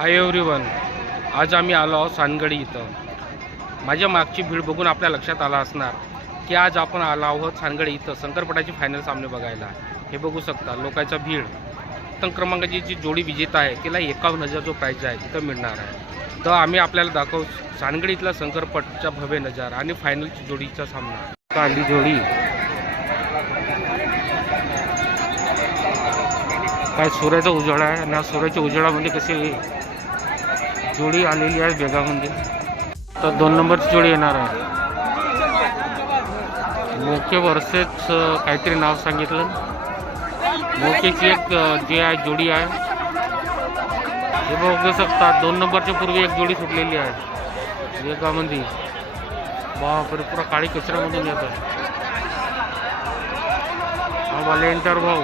Hi everyone आज आम्ही आलो आहोत सानगडी इथं. माझ्या मागची भीड बघून आपल्या लक्षात आला असणार की आज आपण आलो आहोत सानगडी इथं शंकरपटाची फायनल सामने बघायला. हे बघू शकता लोकांचा भीड. उत्तम क्रमांकाची जी जोडी विजेता आहे तिला एकावन्न हजार जो प्राईज आहे तिथं मिळणार आहे. तर आम्ही आपल्याला दाखवू सानगडी इथला शंकरपटचा भव्य नजार आणि फायनलची जोडीचा सामना. आली जोडी. काय सूर्याचा उजाळा आहे? आणि सूर्याच्या उजाळामध्ये कसे जोडी आलेली आहे बेगामध्ये तर दोन नंबरची जोडी येणार आहे. मोके वर्सेस काहीतरी नाव सांगितलं. मोकेची एक जे आहे जोडी आहे. हे बघू शकता दोन नंबरच्या पूर्वी एक जोडी सुटलेली आहे. वेगामध्ये बापरे पुरा काळी कचऱ्यामधून येतं हा भाऊ.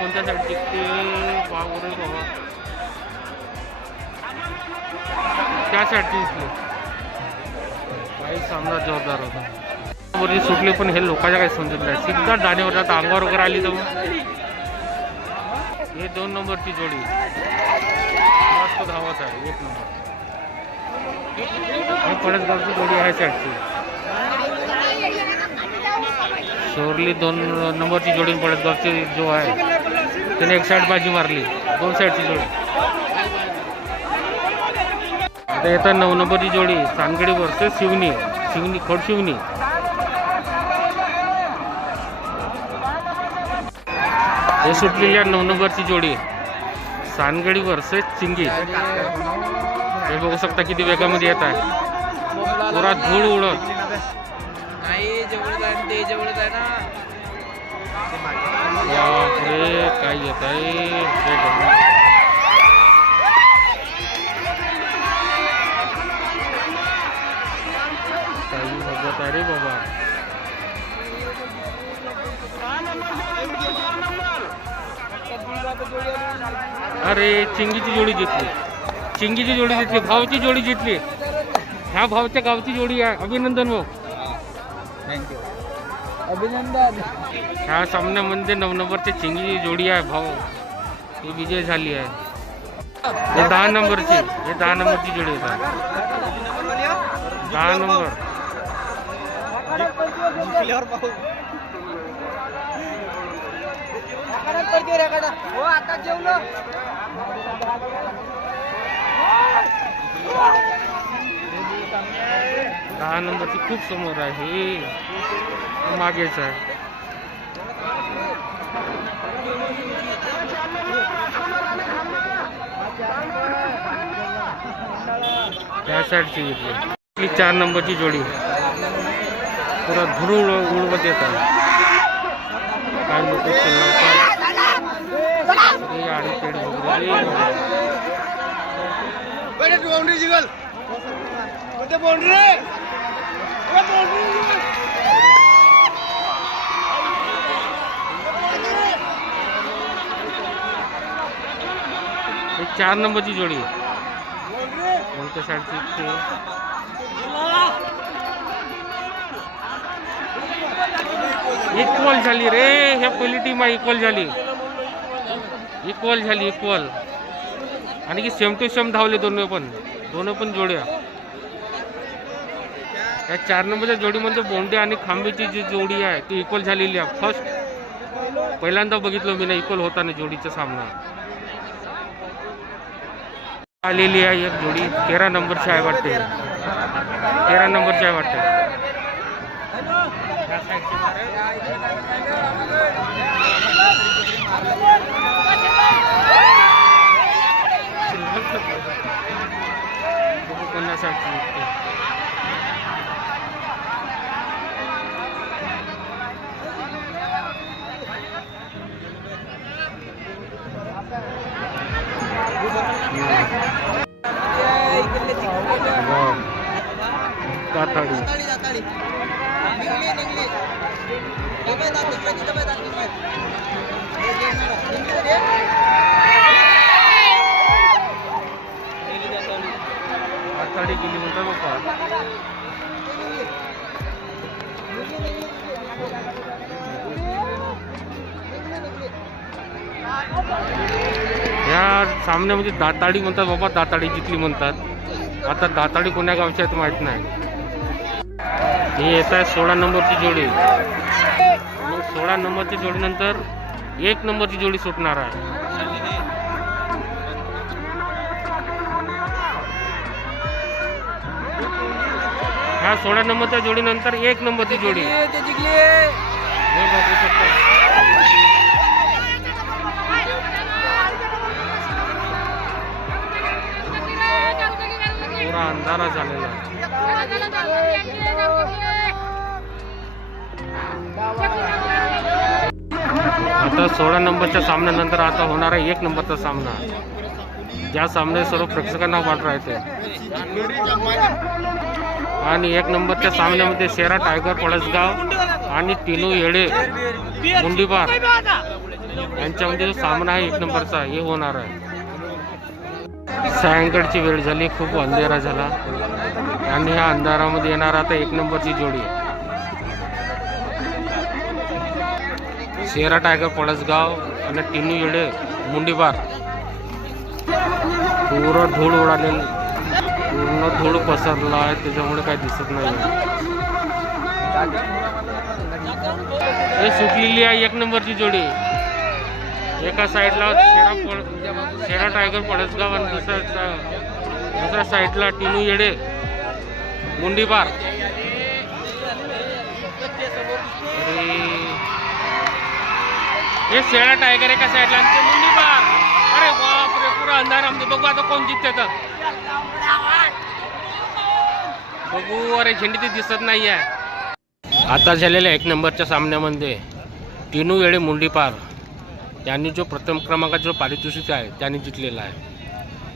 कोणत्या साईड टिकते बाबरे बाबा त्या साईड टिकले काही सामना जोरदार होता. वरती सुटले पण हे लोकांच्या काही समजत नाही. सिद्धा दाणेवर जात अंगावर वगैरे आली तर हे दोन नंबरची जोडी. मस्त धावत आहे. एक नंबर. हे पडसगावची जोडी आहे साईडची. शोरली दोन नंबरची जोडी पडसगावची जो आहे त्याने एक साईड बाजी मारली दोन साईडची जोडी. आता येतात नऊ नंबरची जोडी चांदगडी वर्सेस शिवनी शिवनी खोडशिवनी हे सुटलेली आहे नऊ नंबरची जोडी सानगडी वर्सेस चिंगी हे बघू शकता किती वेगामध्ये येत आहे. पुरा धूळ उडत. नाही जवळच आहे ते जवळच आहे ना बापरे काय येत आहे? हे काही बघत आहे रे बाबा. अरे चिंगीची जोडी जिंकली. चिंगीची जोडी जिंकली भावची जोडी जिंकली. ह्या भावच्या गावची जोडी आहे. अभिनंदन भाऊ. थँक्यू अभिनंदन. ह्या सामन्यामध्ये नऊ नंबरची चिंगी जोडी आहे भाऊ. ही विजय झाली आहे. हे दहा नंबरची हे दहा नंबरची जोडी आहे दहा नंबर. हो आता जेवलो. दहा नंबरची खूप समोर आहे. मागेच आहे. त्या साईडची घेतली चार नंबरची जोडी. पुरा धुरूळ उडवत येत आहे काय लोक चिल्लावतात वगैरे. बाउंड्री जिगल बाउंड्री चार नंबरची जोडी. कोणत्या साईडची? ते इक्वल झाली रे. ह्या पहिली टीम आहे इक्वल झाली. इक्वल झाली इक्वल. आणि की सेम टू सेम धावले दोन पण. दोन पण जोड्या. या चार नंबरच्या जोडीमध्ये बोंडे आणि खांबीची जी जोडी आहे ती इक्वल झालेली आहे. फर्स्ट पहिल्यांदा बघितलं मी ना इक्वल होताना जोडीचा सामना. आलेली आहे एक जोडी तेरा नंबरची आहे वाटते. तेरा नंबरची आहे वाटते. बघू जाताडी आताडी गेली म्हणतात बाबा या सामन्यामध्ये दाताडी म्हणतात बाबा दाताडी जितली म्हणतात. आता दाताडी कोण्या गावच्या आहेत माहीत नाही. ही येत आहे सोळा नंबरची जोडी मग सोळा नंबरची जोडीनंतर एक नंबरची जोडी सुटणार आहे ह्या सोळा नंबरच्या जोडीनंतर एक नंबरची जोडी हे. पुरा अंधारा झालेला तर आता सोळा नंबरच्या सामन्यानंतर आता होणार आहे एक नंबरचा सामना. ज्या सामन्यात सर्व प्रेक्षकांना वाट राहते. आणि एक नंबरच्या सामन्यामध्ये शेरा टायगर पळसगाव आणि तिनू येडे मुंडीबार यांच्यामध्ये जो सामना आहे एक नंबरचा हे होणार आहे. सायंकाळची वेळ झाली खूप अंधेरा झाला. आणि ह्या अंधारामध्ये येणार आता एक नंबरची जोडी शेरा टायगर पळसगाव आणि टिनू येडे मुंडीबार पूर्ण धूळ उडालेलं पूर्ण धूळ पसरला आहे त्याच्यामुळे काही दिसत नाही हे सुटलेली आहे एक नंबरची जोडी. एका साईडला शेरा पळ शेरा टायगर पळसगाव आणि दुसऱ्या दुसऱ्या साईडला टिनू येडे मुंडीबार हे शेळा टायगर एका साईडला आणि ते मुंडीबार अरे बापरे पुरा अंधारामध्ये म्हणजे बघू आता कोण जिंकते तर. बघू अरे झेंडी ती दिसत नाही आहे. आता झालेल्या एक नंबरच्या सामन्यामध्ये टिनू येडे मुंडीपार यांनी जो प्रथम क्रमांकाचा जो पारितोषिक आहे त्यांनी जिंकलेला आहे.